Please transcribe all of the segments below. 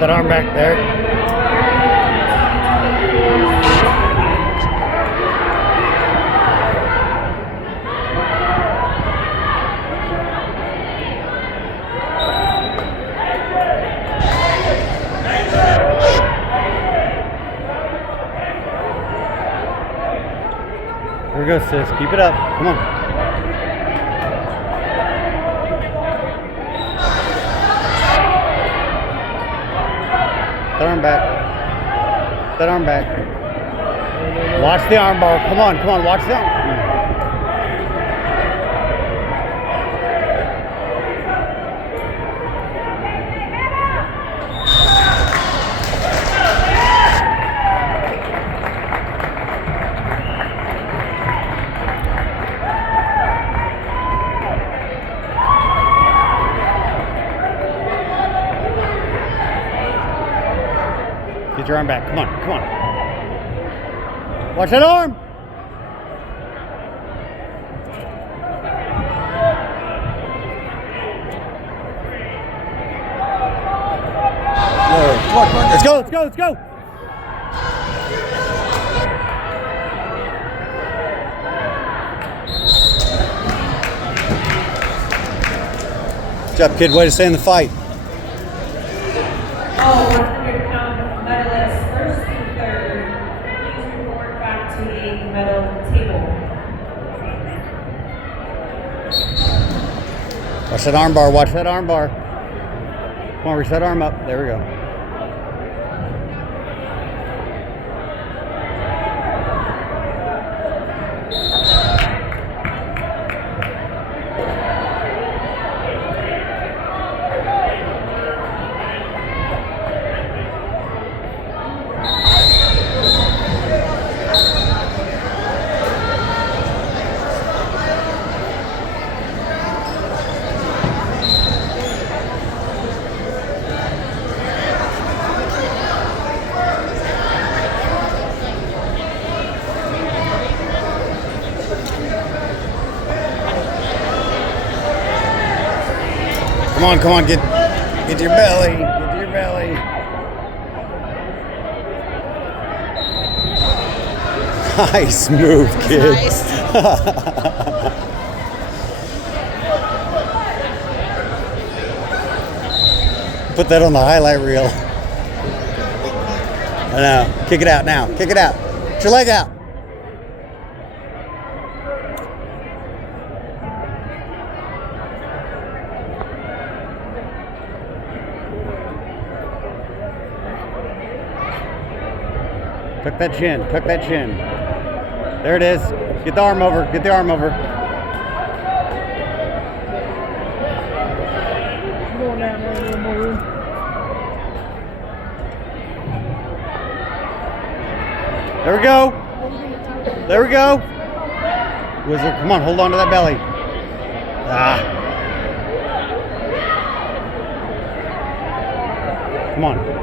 Put that arm back there. Here we go, sis. Keep it up. Come on. That arm back. That arm back. Watch the arm bar. Come on, come on. Watch the arm. Get your arm back. Come on, come on. Watch that arm. Come on, come on. Let's go, let's go, let's go. Good job, kid. Way to stay in the fight. All 100-pound medalists, first and third, please report back to the medal table. Watch that arm bar. Watch that arm bar. Come on, reach that arm up. There we go. Come on, come on, get to your belly, get to your belly. Nice move, kid. Nice. Put that on the highlight reel. I know. Kick it out now. Kick it out. Get your leg out. Tuck that chin, tuck that chin. There it is. Get the arm over, get the arm over. There we go. There we go. Wizard, come on, hold on to that belly. Ah. Come on.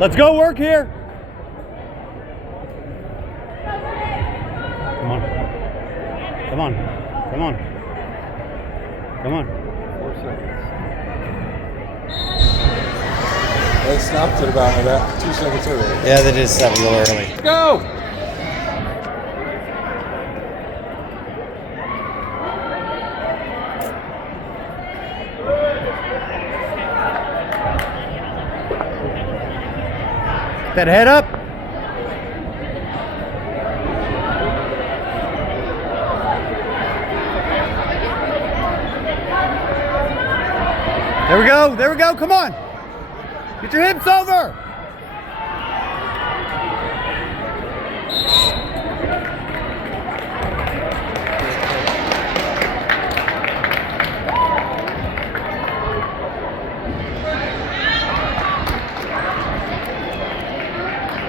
Let's go work here. Come on. Come on. Come on. Come on. 4 seconds. They stopped at about 2 seconds early. Yeah, they did stop a little early. Go! That head up. There we go. There we go. Come on. Get your hips over.